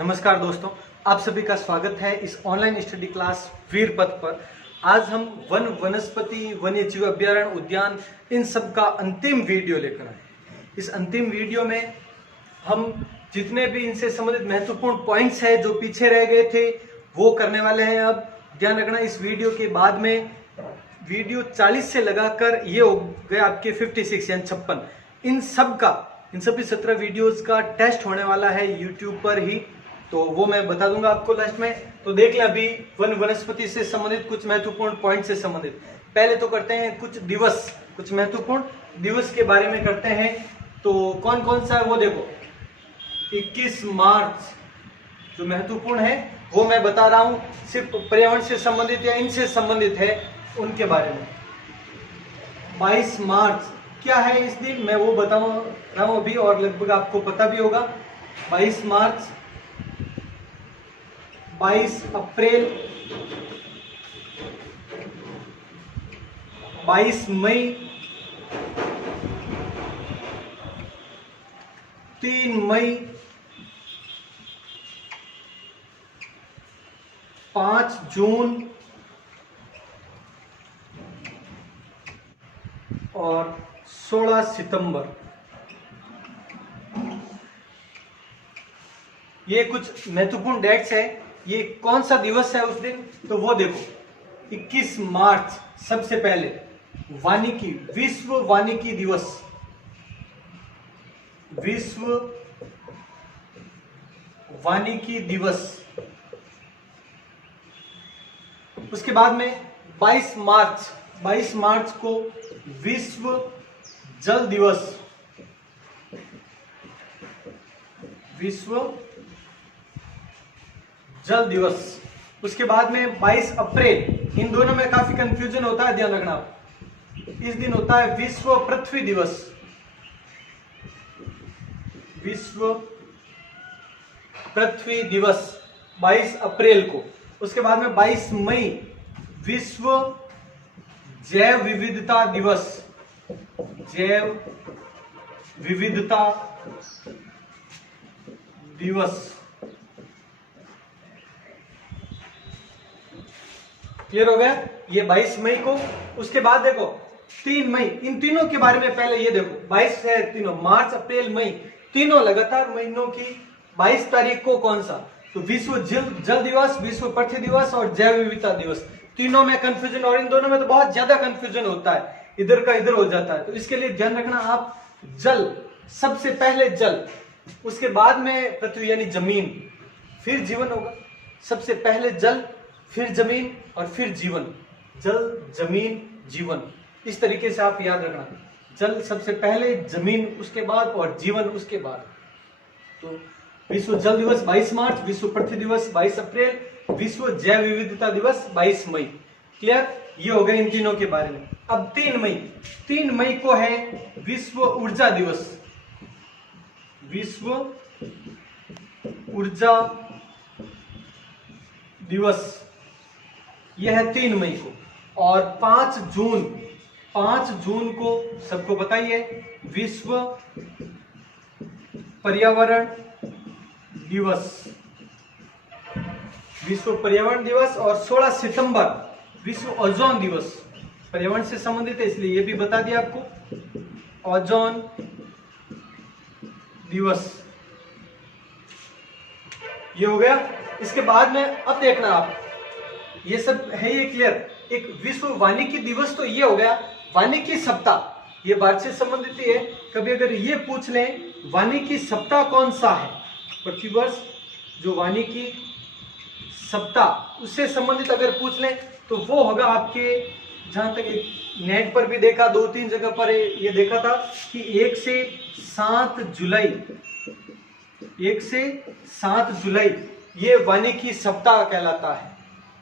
नमस्कार दोस्तों, आप सभी का स्वागत है इस ऑनलाइन स्टडी क्लास वीर पथ पर। आज हम वन वनस्पति वन्य जीव अभ्यारण्य उद्यान इन सब का अंतिम वीडियो लेकर आए। इस अंतिम वीडियो में हम जितने भी इनसे संबंधित महत्वपूर्ण पॉइंट्स हैं जो पीछे रह गए थे वो करने वाले हैं। अब ध्यान रखना, इस वीडियो के बाद में वीडियो 40 से लगाकर ये हो गए आपके 56 यानी 56। इन सभी 17 वीडियोस का टेस्ट होने वाला है यूट्यूब पर ही, तो वो मैं बता दूंगा आपको लास्ट में। तो देख लें अभी वन वनस्पति से संबंधित कुछ महत्वपूर्ण पॉइंट से संबंधित। पहले तो करते हैं कुछ महत्वपूर्ण दिवस के बारे में करते हैं। तो कौन कौन सा है वो देखो। 21 मार्च जो महत्वपूर्ण है वो मैं बता रहा हूं, सिर्फ पर्यावरण से संबंधित या इनसे संबंधित है उनके बारे में। 22 मार्च क्या है इस दिन, मैं वो बता रहा हूं अभी, और लगभग आपको पता भी होगा। 22 मार्च, 22 अप्रैल, 22 मई, 3 मई, 5 जून और 16 सितंबर। ये कुछ महत्वपूर्ण डेट्स है। ये कौन सा दिवस है उस दिन, तो वो देखो। 21 मार्च सबसे पहले वानिकी, विश्व वानिकी दिवस, विश्व वानिकी दिवस। उसके बाद में 22 मार्च को विश्व जल दिवस, विश्व जल दिवस। उसके बाद में 22 अप्रैल, इन दोनों में काफी कंफ्यूजन होता है, ध्यान रखना। इस दिन होता है विश्व पृथ्वी दिवस, विश्व पृथ्वी दिवस 22 अप्रैल को। उसके बाद में 22 मई विश्व जैव विविधता दिवस, जैव विविधता दिवस। क्लियर हो गया, ये 22 मई को। उसके बाद देखो 3 मई, इन तीनों के बारे में पहले ये देखो। 22 है तीनों, मार्च अप्रैल मई, तीनों लगातार महीनों की 22 तारीख को कौन सा, तो विश्व जल दिवस, विश्व पृथ्वी दिवस और जैव विविधता दिवस। तीनों में कंफ्यूजन, और इन दोनों में तो बहुत ज्यादा कंफ्यूजन होता है, इधर का इधर हो जाता है। तो इसके लिए ध्यान रखना आप, जल सबसे पहले जल, उसके बाद में पृथ्वी यानी जमीन, फिर जीवन होगा। सबसे पहले जल, फिर जमीन और फिर जीवन। जल, जमीन, जीवन, इस तरीके से आप याद रखना। जल सबसे पहले, जमीन उसके बाद और जीवन उसके बाद। तो विश्व जल दिवस 22 मार्च, विश्व पृथ्वी दिवस 22 अप्रैल, विश्व जैव विविधता दिवस 22 मई। क्लियर, ये हो गए इन तीनों के बारे में। अब 3 मई को है विश्व ऊर्जा दिवस, विश्व ऊर्जा दिवस, यह है 3 मई को। और 5 जून को सबको पता ही है, विश्व पर्यावरण दिवस, विश्व पर्यावरण दिवस। और 16 सितंबर विश्व ओजोन दिवस, पर्यावरण से संबंधित है इसलिए ये भी बता दिया आपको, ओजोन दिवस। ये हो गया। इसके बाद में अब देखना आप, ये सब है ये क्लियर। एक विश्व वानिकी दिवस तो ये हो गया। वानिकी सप्ताह, ये बात से संबंधित ही है। कभी अगर ये पूछ लें वानिकी सप्ताह कौन सा है प्रतिवर्ष, जो वानिकी सप्ताह उससे संबंधित अगर पूछ लें तो वो होगा आपके, जहां तक एक नेट पर भी देखा, 2-3 जगह पर ये देखा था कि 1 से 7 जुलाई ये वानिकी सप्ताह कहलाता है,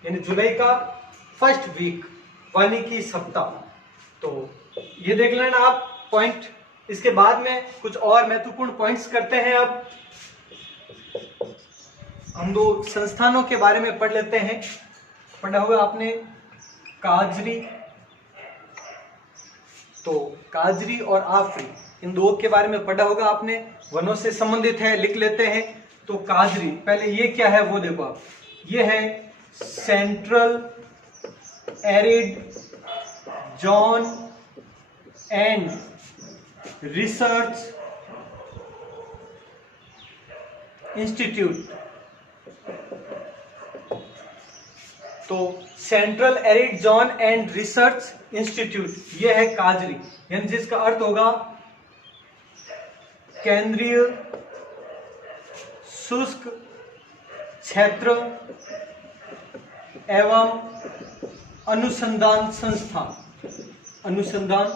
यानी जुलाई का फर्स्ट वीक वानिकी सप्ताह। तो ये देख लेना आप पॉइंट। इसके बाद में कुछ और महत्वपूर्ण पॉइंट्स करते हैं। अब हम 2 संस्थानों के बारे में पढ़ लेते हैं। पढ़ा होगा आपने काजरी, तो काजरी और आफरी, इन दो के बारे में पढ़ा होगा आपने, वनों से संबंधित है, लिख लेते हैं। तो काजरी, पहले ये क्या है वो देखो आप, ये है central arid zone and research institute. तो central arid zone and research institute ये है काजरी, यानी जिसका अर्थ होगा केंद्रीय शुष्क क्षेत्र एवं अनुसंधान संस्थान। अनुसंधान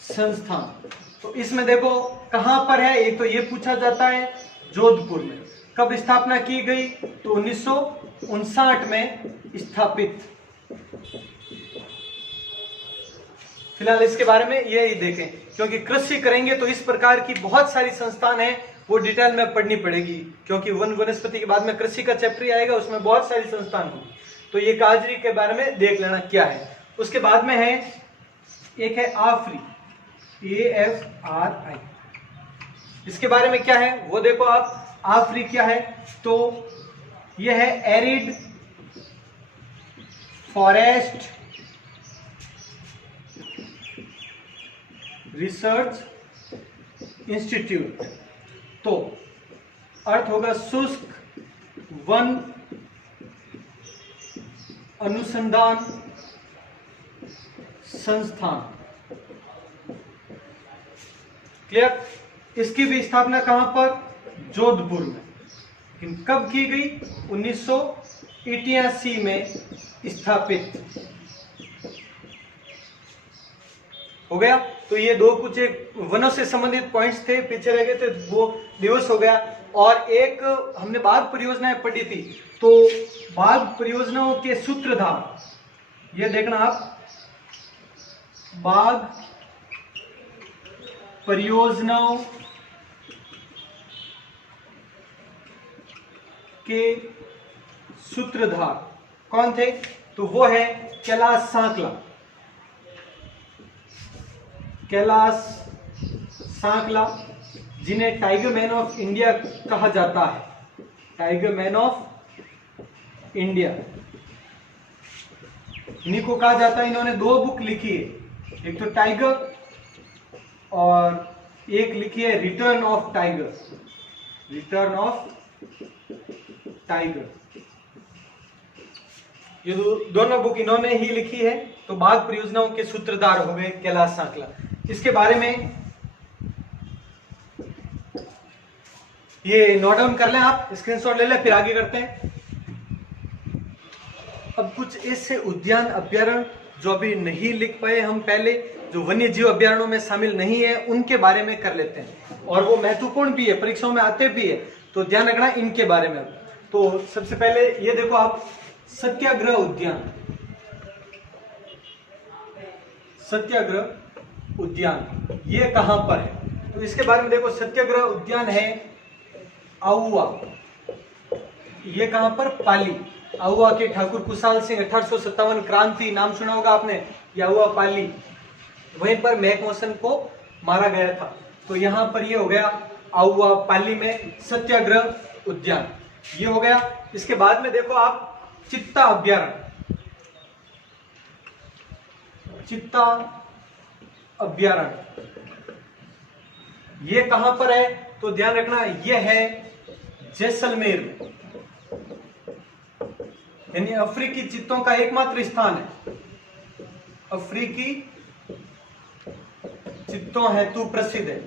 संस्थान, तो इसमें देखो कहां पर है, एक तो ये पूछा जाता है जोधपुर में। कब स्थापना की गई, तो 1959 में स्थापित। फिलहाल इसके बारे में यही देखें, क्योंकि कृषि करेंगे तो इस प्रकार की बहुत सारी संस्थान है वो डिटेल में पढ़नी पड़ेगी, क्योंकि वन वनस्पति के बाद में कृषि का चैप्टर आएगा, उसमें बहुत सारी संस्थान होंगी। तो ये काजरी के बारे में देख लेना क्या है। उसके बाद में है एक है आफरी, AFRI। इसके बारे में क्या है वो देखो आप, आफरी क्या है, तो यह है एरिड फॉरेस्ट रिसर्च इंस्टीट्यूट। तो अर्थ होगा शुष्क वन अनुसंधान संस्थान। क्लियर। इसकी भी स्थापना कहां पर, जोधपुर में। लेकिन कब की गई, 1988 में स्थापित हो गया। तो ये दो कुछ एक वनों से संबंधित पॉइंट्स थे, पीछे रह गए थे, वो दिवस हो गया। और एक हमने बाघ परियोजनाएं पढ़ी थी, तो बाघ परियोजनाओं के सूत्रधार ये देखना आप, बाघ परियोजनाओं के सूत्रधार कौन थे, तो वो है कैलाश सांकला। कैलाश सांकला, जिन्हें टाइगर मैन ऑफ इंडिया कहा जाता है, टाइगर मैन ऑफ इंडिया इन्हीं को कहा जाता है। इन्होंने दो बुक लिखी है, एक तो टाइगर और एक लिखी है return of tiger. Return of tiger, ये दोनों बुक इन्होंने ही लिखी है। तो बाघ परियोजनाओं के सूत्रधार हो गए कैलाश सांकला। इसके बारे में ये नोट डाउन कर लें आप, स्क्रीनशॉट ले लें, फिर आगे करते हैं। अब कुछ ऐसे उद्यान अभ्यारण्य जो अभी नहीं लिख पाए हम पहले, जो वन्य जीव अभ्यारण्यों में शामिल नहीं है, उनके बारे में कर लेते हैं। और वो महत्वपूर्ण भी है, परीक्षाओं में आते भी है, तो ध्यान रखना इनके बारे में। तो सबसे पहले ये देखो आप, सत्याग्रह उद्यान। सत्याग्रह उद्यान ये कहां पर है, तो इसके बारे में देखो, सत्याग्रह उद्यान है आउवा। ये कहां पर, पाली। आउवा के ठाकुर कुशाल सिंह 1857 क्रांति, नाम सुना होगा आपने, ये आउवा पाली, वहीं पर महकमोसन को मारा गया था। तो यहां पर ये हो गया आउवा पाली में सत्याग्रह उद्यान, ये हो गया। इसके बाद में देखो आप, चित्ता अभ्यारण्य। चित्ता अभ्यारण्य ये कहां पर है, तो ध्यान रखना ये है जैसलमेर में, यानी अफ्रीकी चित्तों का एकमात्र स्थान है। अफ्रीकी चित्तों हेतु प्रसिद्ध है,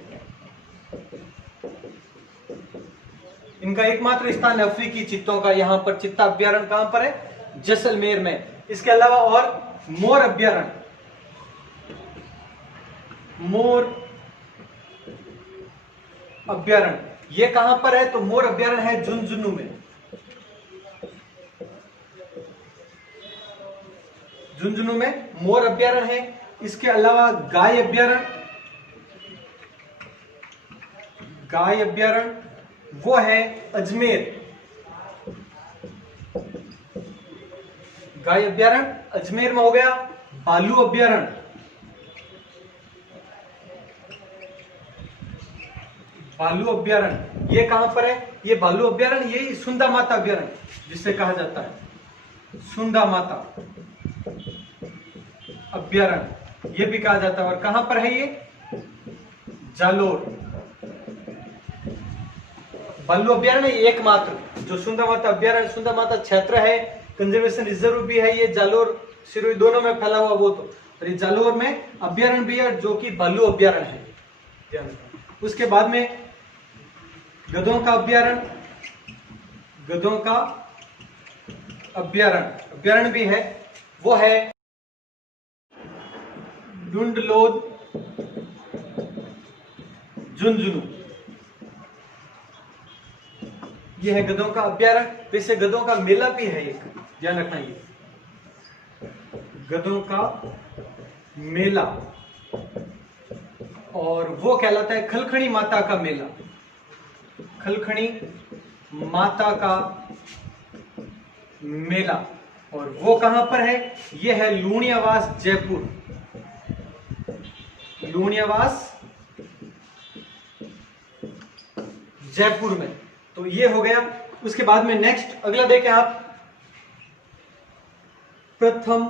इनका एकमात्र स्थान है अफ्रीकी चित्तों का। यहां पर चित्ता अभ्यारण्य कहां पर है, जैसलमेर में। इसके अलावा और मोर अभ्यारण्य, मोर अभ्यारण्य ये कहां पर है, तो मोर अभ्यारण्य है झुंझुनू में। झुंझुनू में मोर अभ्यारण्य है। इसके अलावा गाय अभ्यारण्य, गाय अभ्यारण्य वो है अजमेर। गाय अभ्यारण्य अजमेर में हो गया। भालू अभ्यारण्य, भालू अभ्यारण्य ये कहां पर है? ये भालू अभ्यारण्य यही सुंदा माता अभ्यारण्य जिसे कहा जाता है सुंदा माता अभ्यारण्य ये भी कहा जाता है। और कहां पर है ये? जालोर। भालू अभ्यारण्य एकमात्र जो सुंदा माता अभ्यारण्य, सुंदा माता क्षेत्र है, कंजर्वेशन रिजर्व भी है, ये जालोर सिरोही दोनों में फैला हुआ वो तो, और ये जालोर में अभ्यारण्य भी है जो कि भालू अभ्यारण्य है। उसके बाद में गधों का अभ्यारण्य, गधों का अभ्यारण्य भी है, वो है डुंडलोद झुंझुनू। ये है गधों का अभ्यारण्य। वैसे गधों का मेला भी है एक, ध्यान रखना, ये गधों का मेला, और वो कहलाता है खलखणी माता का मेला। खलखणी माता का मेला, और वो कहां पर है? ये है लूणियावास जयपुर। लूणियावास जयपुर में। तो ये हो गया। उसके बाद में नेक्स्ट अगला देखें आप, प्रथम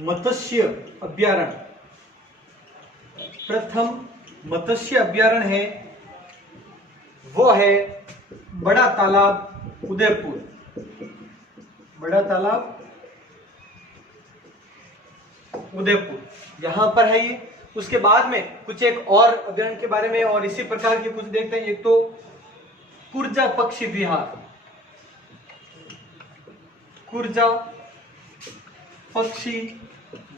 मत्स्य अभ्यारण्य। प्रथम मत्स्य अभ्यारण्य है वो है बड़ा तालाब उदयपुर। बड़ा तालाब उदयपुर यहां पर है ये। उसके बाद में कुछ एक और अभ्यारण्य के बारे में और इसी प्रकार के कुछ देखते हैं। एक तो कुर्जा पक्षी विहार। कुर्जा पक्षी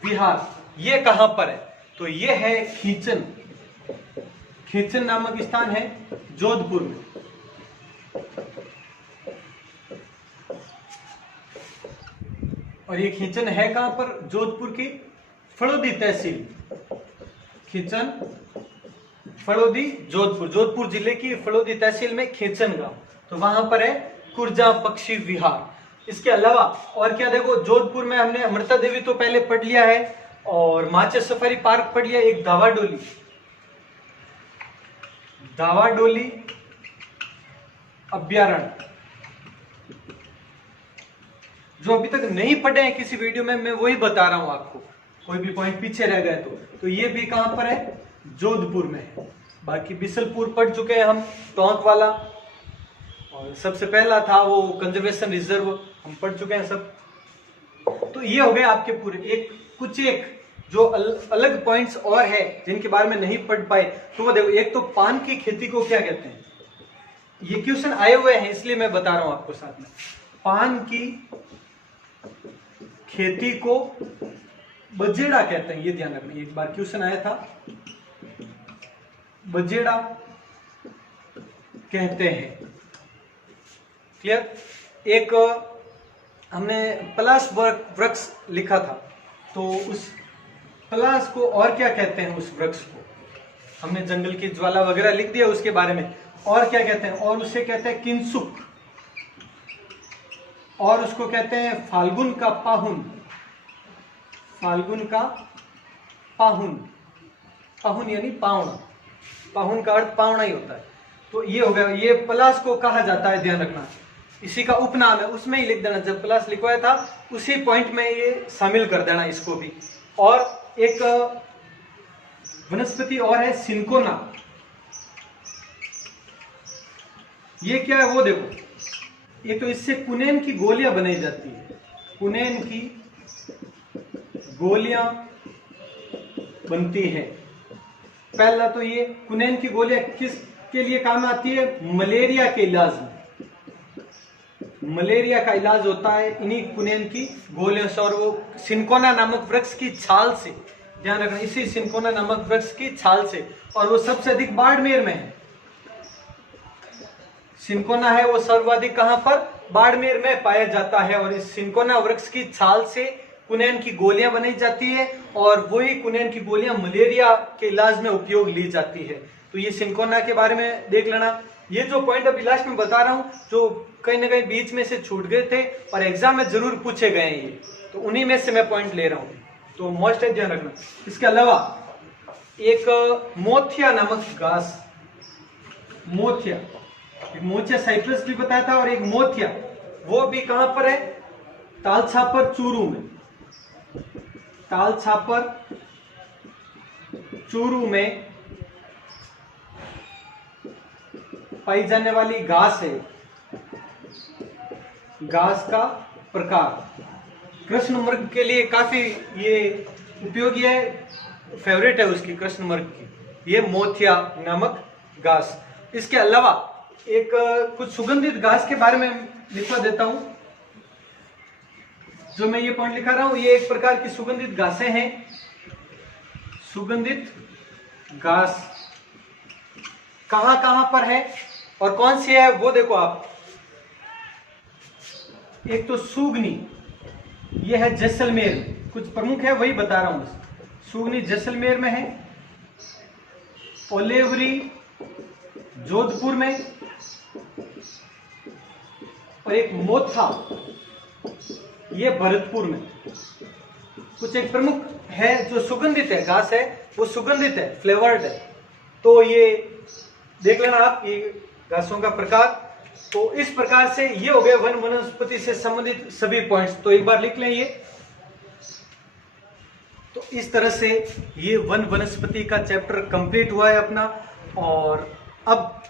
विहार ये कहां पर है? तो ये है खींचन। खींचन नामक स्थान है जोधपुर में। और ये खींचन है कहां पर? जोधपुर की फड़ौदी तहसील। खींचन फड़ौदी जोधपुर, जोधपुर जिले की फड़ौदी तहसील में खींचन गांव, तो वहां पर है कुर्जा पक्षी विहार। इसके अलावा और क्या देखो, जोधपुर में हमने अमृता देवी तो पहले पढ़ लिया है, और माचेस सफारी पार्क पढ़ लिया। एक धावाडोली, धावाडोली अभ्यारण्य जो अभी तक नहीं पढ़े हैं किसी वीडियो में, मैं वही बता रहा हूं आपको, कोई भी पॉइंट पीछे रह गए तो ये भी कहां पर है? जोधपुर में है। बाकी बिसलपुर पढ़ चुके हैं हम, टोंक वाला, और सबसे पहला था वो कंजर्वेशन रिजर्व, हम पढ़ चुके हैं सब। तो ये हो गए आपके पूरे। एक कुछ एक जो अलग पॉइंट्स और है जिनके बारे में नहीं पढ़ पाए, तो वो देखो। एक तो पान की खेती को क्या कहते हैं? ये क्वेश्चन आए हुए हैं इसलिए मैं बता रहा हूं आपको साथ में। पान की खेती को बजेड़ा कहते हैं, ये ध्यान रखना। एक बार क्वेश्चन आया था, बजेड़ा कहते हैं। क्लियर? एक हमने पलाश वृक्ष लिखा था, तो उस पलाश को और क्या कहते हैं? उस वृक्ष को हमने जंगल की ज्वाला वगैरह लिख दिया उसके बारे में। और क्या कहते हैं? और उसे कहते हैं किंसुक, और उसको कहते हैं फाल्गुन का पाहुन। फाल्गुन का पाहुन, पाहुन यानी पावना, पाहुन का अर्थ पावना ही होता है। तो ये हो गया, ये पलाश को कहा जाता है, ध्यान रखना। इसी का उपनाम है, उसमें ही लिख देना, जब पलाश लिखवाया था उसी पॉइंट में ये शामिल कर देना इसको भी। और एक वनस्पति और है सिंकोना। ये क्या है वो देखो। एक तो इससे कुनेन की गोलियां बनाई जाती है, कुनेन की गोलियां बनती है। पहला तो ये कुनेन की गोलियां किसके लिए काम आती है? मलेरिया के इलाज में। मलेरिया का इलाज होता है इन्हीं कुनेन की गोलियों से। और वो सिंकोना नामक वृक्ष की छाल से, ध्यान रखना, इसी सिंकोना नामक वृक्ष की छाल से। और वो सबसे अधिक बाड़मेर में है। सिंकोना है वो सर्वाधिक कहां पर? बाड़मेर में पाया जाता है। और इस सिंकोना वृक्ष की छाल से कुनेन की गोलियां बनाई जाती है, और वही कुनेन की गोलियां मलेरिया के इलाज में उपयोग ली जाती है। तो ये सिंकोना के बारे में देख लेना। ये जो पॉइंट अभी लास्ट में बता रहा हूं, जो कहीं ना कहीं बीच में से छूट गए थे और एग्जाम में जरूर पूछे गए हैं, ये तो उन्हीं में से मैं पॉइंट ले रहा हूं, तो मोस्ट ध्यान रखना। इसके अलावा एक मोथिया नामक घास, मोथिया। मोचिया साइप्रस भी बताया था, और एक मोथिया वो भी कहां पर है? ताल छापर चूरू में। ताल छापर चूरू में पाई जाने वाली घास है। घास का प्रकार कृष्ण मृग के लिए काफी ये उपयोगी है, फेवरेट है उसकी कृष्ण मृग की, ये मोथिया नामक घास। इसके अलावा एक कुछ सुगंधित घास के बारे में लिखवा देता हूं। जो मैं ये पॉइंट लिखा रहा हूं, ये एक प्रकार की सुगंधित घासें हैं। सुगंधित घास कहां कहां पर है और कौन सी है वो देखो आप। एक तो सूगनी, ये है जैसलमेर में, कुछ प्रमुख है वही बता रहा हूं। सूगनी जैसलमेर में है। ओलेवरी जोधपुर में, और एक मोथा ये भरतपुर में। कुछ एक प्रमुख है जो सुगंधित है, घास है वो सुगंधित है, फ्लेवर्ड है। तो ये देख लेना आप, ये घासों का प्रकार। तो इस प्रकार से ये हो गए वन वनस्पति से संबंधित सभी पॉइंट्स। तो एक बार लिख लें ये। तो इस तरह से ये वन वनस्पति का चैप्टर कंप्लीट हुआ है अपना। और अब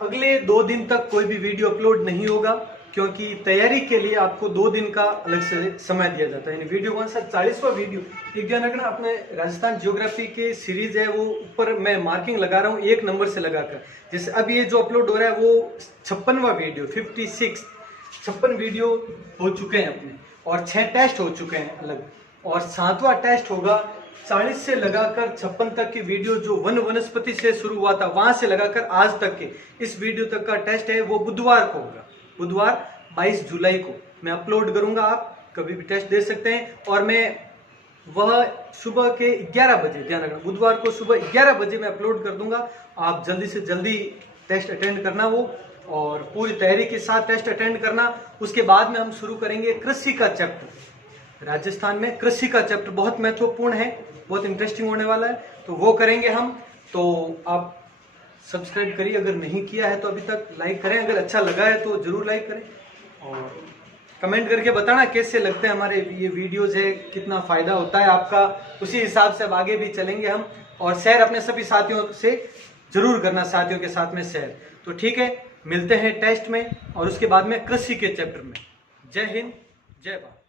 अगले 2 दिन तक कोई भी वीडियो अपलोड नहीं होगा, क्योंकि तैयारी के लिए आपको 2 दिन का अलग से समय दिया जाता है। वीडियो कौन सा 40वां वीडियो। एक ध्यान रखना, अपने राजस्थान ज्योग्राफी के सीरीज है वो ऊपर मैं मार्किंग लगा रहा हूँ 1 नंबर से लगाकर। जैसे अब ये जो अपलोड हो रहा है वो 56वां वीडियो, 56 वीडियो हो चुके हैं अपने, और 6 टेस्ट हो चुके हैं अलग, और 7वां टेस्ट होगा। 40 से लगाकर 56 तक की वीडियो जो वन वनस्पति से शुरू हुआ था वहां से लगाकर आज तक के इस वीडियो तक का टेस्ट है वो बुधवार को होगा। बुधवार 22 जुलाई को मैं अपलोड करूंगा। आप कभी भी टेस्ट दे सकते हैं, और मैं वह सुबह के 11 बजे, ध्यान रखना बुधवार को सुबह 11 बजे मैं अपलोड कर दूंगा। आप जल्दी से जल्दी टेस्ट अटेंड करना वो, और पूरी तैयारी के साथ टेस्ट अटेंड करना। उसके बाद में हम शुरू करेंगे कृषि का चैप्टर। राजस्थान में कृषि का चैप्टर बहुत महत्वपूर्ण है, बहुत इंटरेस्टिंग होने वाला है, तो वो करेंगे हम। तो आप सब्सक्राइब करिए, अगर नहीं किया है तो अभी तक लाइक करें, अगर अच्छा लगा है तो जरूर लाइक करें, और कमेंट करके बताना कैसे लगते हैं हमारे ये वीडियोज है, कितना फायदा होता है आपका। उसी हिसाब से अब आगे भी चलेंगे हम। और शेयर अपने सभी साथियों से जरूर करना, साथियों के साथ में शेयर। तो ठीक है, मिलते हैं टेस्ट में और उसके बाद में कृषि के चैप्टर में। जय हिंद, जय भारत।